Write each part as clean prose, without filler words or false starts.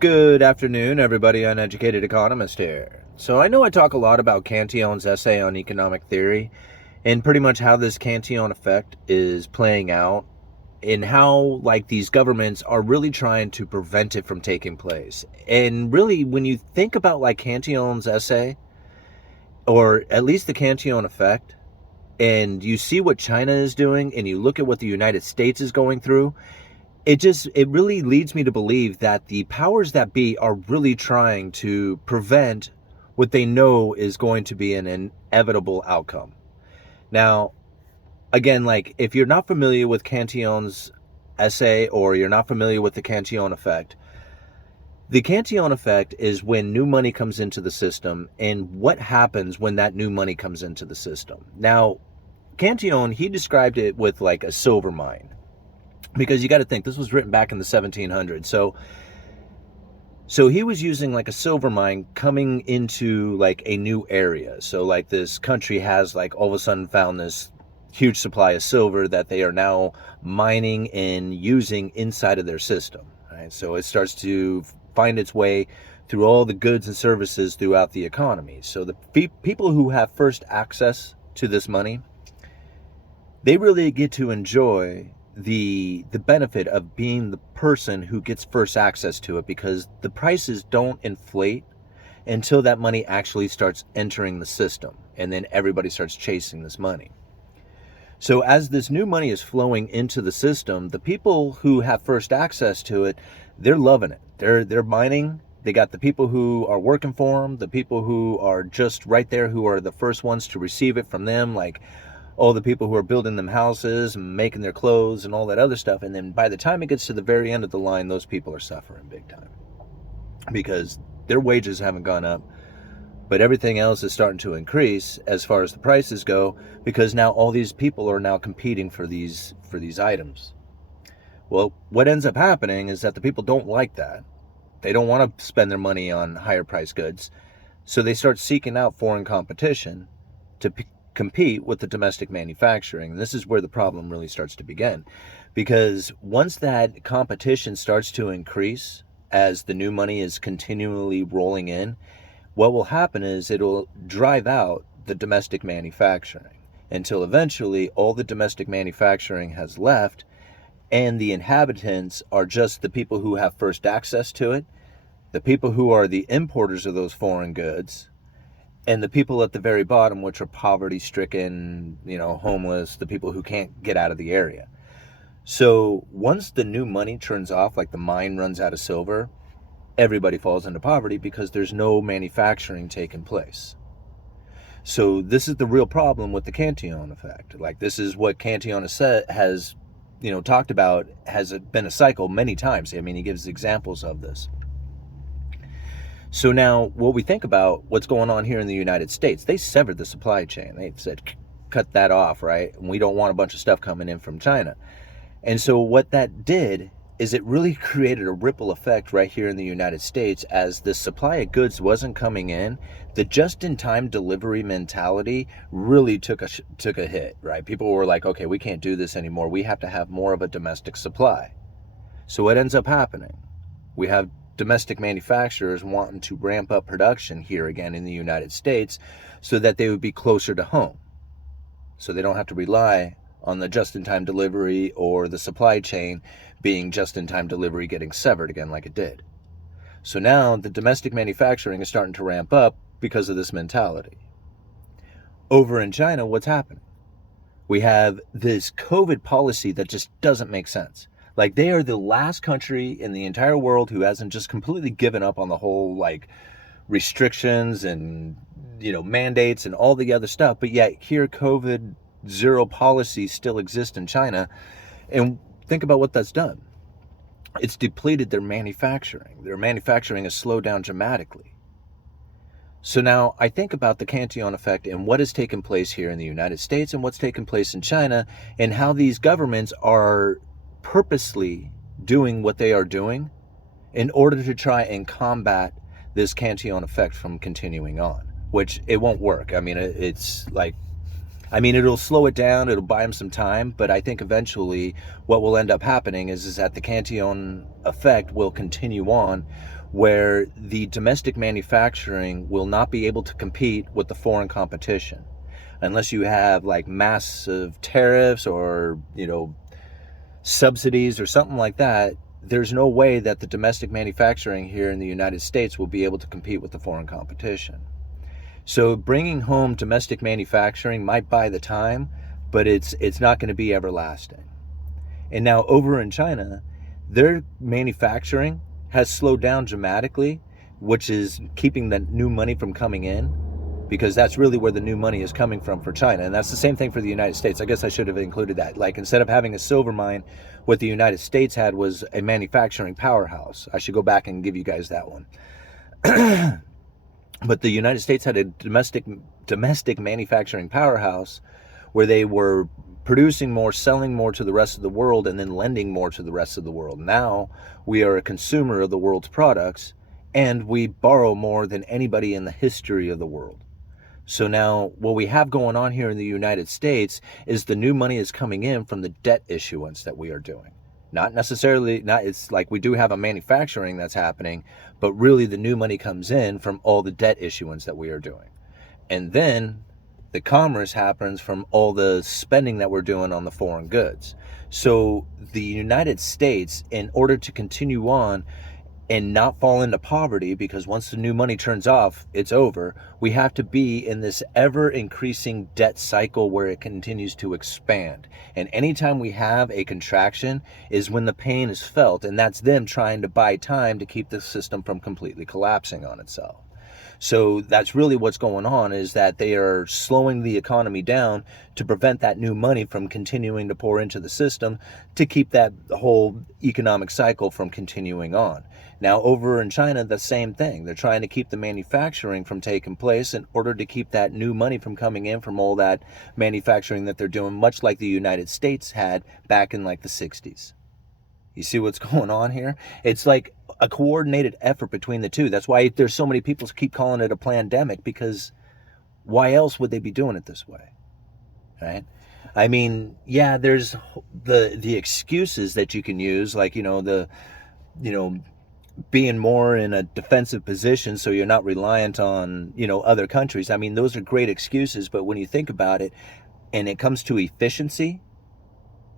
Good afternoon, everybody. Uneducated Economist here. So I know I talk a lot about Cantillon's essay on economic theory and pretty much how this Cantillon effect is playing out and how these governments are really trying to prevent it from taking place. And really, when you think about Cantillon's essay, or at least the Cantillon effect, and you see what China is doing and you look at what the United States is going through, it really leads me to believe that the powers that be are really trying to prevent what they know is going to be an inevitable outcome. Now, again, if you're not familiar with Cantillon's essay or you're not familiar with the Cantillon effect, the Cantillon effect is when new money comes into the system and what happens when that new money comes into the system. Now, Cantillon, he described it with a silver mine. Because you got to think, this was written back in the 1700s. So he was using a silver mine coming into a new area. So this country has all of a sudden found this huge supply of silver that they are now mining and using inside of their system. Right? So it starts to find its way through all the goods and services throughout the economy. So the people who have first access to this money, they really get to enjoy the benefit of being the person who gets first access to it, because the prices don't inflate until that money actually starts entering the system, and then everybody starts chasing this money. So as this new money is flowing into the system, the people who have first access to it, they're loving it. They're mining. They got the people who are working for them, the people who are just right there, who are the first ones to receive it from them, all the people who are building them houses and making their clothes and all that other stuff. And then by the time it gets to the very end of the line, those people are suffering big time because their wages haven't gone up, but everything else is starting to increase as far as the prices go, because now all these people are now competing for these items. Well, what ends up happening is that the people don't like that. They don't want to spend their money on higher price goods. So they start seeking out foreign competition to compete with the domestic manufacturing. This is where the problem really starts to begin, because once that competition starts to increase as the new money is continually rolling in, what will happen is it'll drive out the domestic manufacturing until eventually all the domestic manufacturing has left and the inhabitants are just the people who have first access to it, the people who are the importers of those foreign goods, and the people at the very bottom, which are poverty-stricken, homeless, the people who can't get out of the area. So once the new money turns off, the mine runs out of silver, everybody falls into poverty because there's no manufacturing taking place. So this is the real problem with the Cantillon effect. This is what Cantillon has talked about, has been a cycle many times. I mean, he gives examples of this. So now what we think about what's going on here in the United States, they severed the supply chain. They said, cut that off, right? And we don't want a bunch of stuff coming in from China. And so what that did is it really created a ripple effect right here in the United States. As the supply of goods wasn't coming in, the just-in-time delivery mentality really took a hit, right? People were like, okay, we can't do this anymore. We have to have more of a domestic supply. So what ends up happening? We have domestic manufacturers wanting to ramp up production here again in the United States so that they would be closer to home, so they don't have to rely on the just-in-time delivery or the supply chain being just-in-time delivery getting severed again like it did. So now the domestic manufacturing is starting to ramp up because of this mentality. Over in China, what's happening? We have this COVID policy that just doesn't make sense. They are the last country in the entire world who hasn't just completely given up on the whole restrictions and mandates and all the other stuff, but yet here COVID zero policies still exist in China. And think about what that's done. It's depleted their manufacturing. Their manufacturing has slowed down dramatically. So now I think about the Cantillon effect and what has taken place here in the United States and what's taken place in China, and how these governments are purposely doing what they are doing in order to try and combat this Cantillon effect from continuing on, which it won't work. I mean, it's I mean, it'll slow it down, it'll buy them some time, but I think eventually what will end up happening is that the Cantillon effect will continue on, where the domestic manufacturing will not be able to compete with the foreign competition. Unless you have like massive tariffs or, subsidies or something like that, there's no way that the domestic manufacturing here in the United States will be able to compete with the foreign competition. So bringing home domestic manufacturing might buy the time, but it's not going to be everlasting. And now over in China, their manufacturing has slowed down dramatically, which is keeping the new money from coming in, because that's really where the new money is coming from for China. And that's the same thing for the United States. I guess I should have included that. Like, instead of having a silver mine, what the United States had was a manufacturing powerhouse. I should go back and give you guys that one. But the United States had a domestic manufacturing powerhouse where they were producing more, selling more to the rest of the world, and then lending more to the rest of the world. Now we are a consumer of the world's products, and we borrow more than anybody in the history of the world. So now what we have going on here in the United States is the new money is coming in from the debt issuance that we are doing. Not necessarily, it's like we do have a manufacturing that's happening, but really the new money comes in from all the debt issuance that we are doing. And then the commerce happens from all the spending that we're doing on the foreign goods. So the United States, in order to continue on and not fall into poverty, because once the new money turns off, it's over, we have to be in this ever increasing debt cycle where it continues to expand. And anytime we have a contraction is when the pain is felt, and that's them trying to buy time to keep the system from completely collapsing on itself. So that's really what's going on, is that they are slowing the economy down to prevent that new money from continuing to pour into the system, to keep that whole economic cycle from continuing on. Now over in China, the same thing. They're trying to keep the manufacturing from taking place in order to keep that new money from coming in from all that manufacturing that they're doing, much like the United States had back in like the 60s. You see what's going on here? It's like a coordinated effort between the two. That's why there's so many people who keep calling it a pandemic, because why else would they be doing it this way? Right? I mean, yeah, there's the excuses that you can use, like, being more in a defensive position so you're not reliant on, other countries. I mean, those are great excuses, but when you think about it and it comes to efficiency,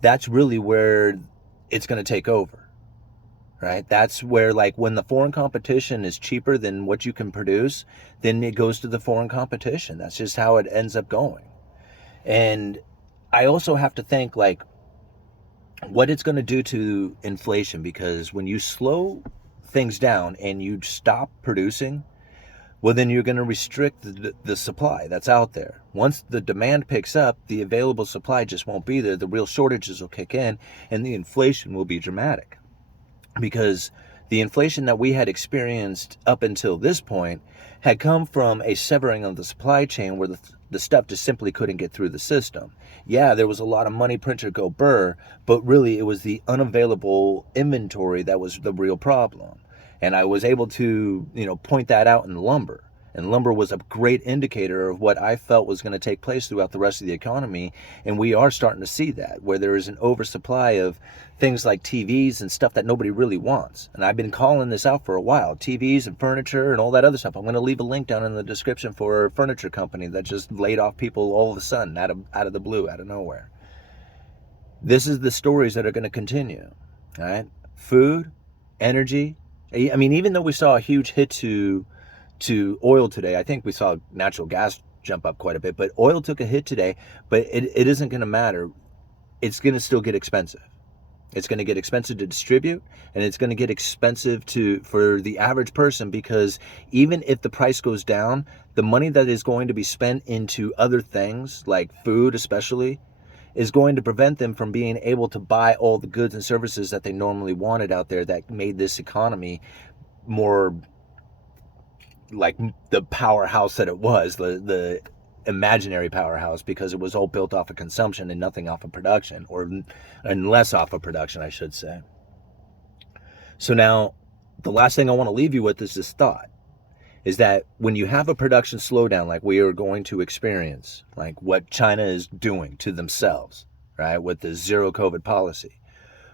that's really where it's going to take over. Right? That's where, like, when the foreign competition is cheaper than what you can produce, then it goes to the foreign competition. That's just how it ends up going. And I also have to think, like, what it's going to do to inflation, because when you slow things down and you stop producing, well, then you're going to restrict the supply that's out there. Once the demand picks up, the available supply just won't be there. The real shortages will kick in, and the inflation will be dramatic. Because the inflation that we had experienced up until this point had come from a severing of the supply chain where the stuff just simply couldn't get through the system. Yeah, there was a lot of money printer go burr, but really it was the unavailable inventory that was the real problem. And I was able to, point that out in lumber. And lumber was a great indicator of what I felt was going to take place throughout the rest of the economy. And we are starting to see that, where there is an oversupply of things like TVs and stuff that nobody really wants. And I've been calling this out for a while. TVs and furniture and all that other stuff. I'm going to leave a link down in the description for a furniture company that just laid off people all of a sudden, out of the blue, out of nowhere. This is the stories that are going to continue. All right? Food, energy. I mean, even though we saw a huge hit to oil today, I think we saw natural gas jump up quite a bit, but oil took a hit today, but it isn't going to matter. It's going to still get expensive. It's going to get expensive to distribute, and it's going to get expensive for the average person, because even if the price goes down, the money that is going to be spent into other things, like food especially, is going to prevent them from being able to buy all the goods and services that they normally wanted out there, that made this economy more like the powerhouse that it was, the imaginary powerhouse, because it was all built off of consumption and nothing off of production, and less off of production, I should say. So now, the last thing I want to leave you with is this thought. is that when you have a production slowdown like we are going to experience, like what China is doing to themselves, right, with the zero COVID policy,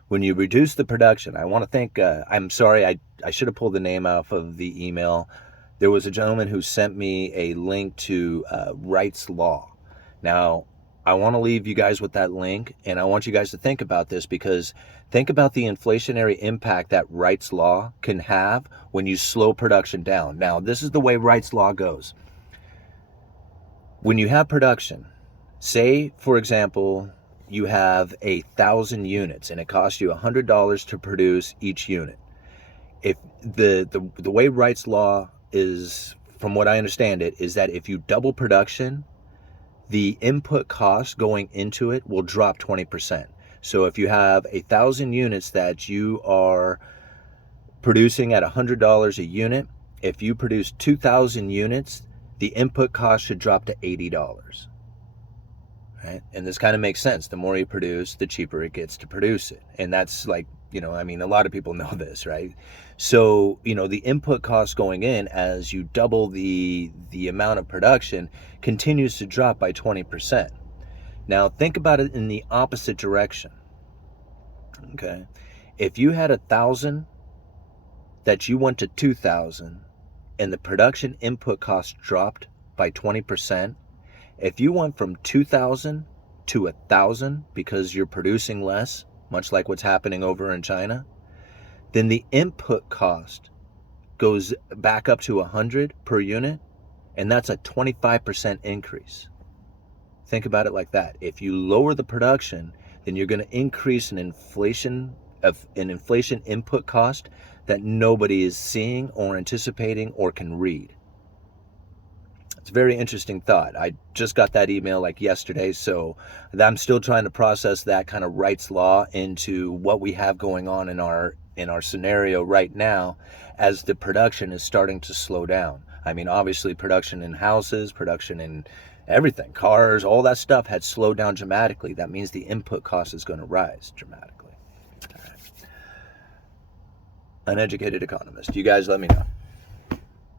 when you reduce the production, I want to thank, I'm sorry, I should have pulled the name off of the email. There was a gentleman who sent me a link to Wright's Law. Now, I want to leave you guys with that link, and I want you guys to think about this, because think about the inflationary impact that Wright's Law can have when you slow production down. Now, this is the way Wright's Law goes. When you have production, say, for example, you have 1,000 units and it costs you $100 to produce each unit. If the way Wright's Law is, from what I understand it, is that if you double production, the input cost going into it will drop 20%. So if you have 1,000 units that you are producing at $100 a unit, if you produce 2,000 units, the input cost should drop to $80. Right? And this kind of makes sense. The more you produce, the cheaper it gets to produce it. And that's like, I mean, a lot of people know this, right? So, the input cost going in, as you double the amount of production, continues to drop by 20%. Now, think about it in the opposite direction. Okay? If you had 1,000 that you went to 2,000 and the production input cost dropped by 20%, if you went from 2,000 to 1,000 because you're producing less, much like what's happening over in China, then the input cost goes back up to 100 per unit, and that's a 25% increase. Think about it like that. If you lower the production, then you're going to increase an inflation input cost that nobody is seeing or anticipating or can read. It's a very interesting thought. I just got that email like yesterday, so I'm still trying to process that kind of Wright's Law into what we have going on in our scenario right now, as the production is starting to slow down. I mean, obviously production in houses, production in everything, cars, all that stuff had slowed down dramatically. That means the input cost is going to rise dramatically. All right. Uneducated Economist. You guys let me know.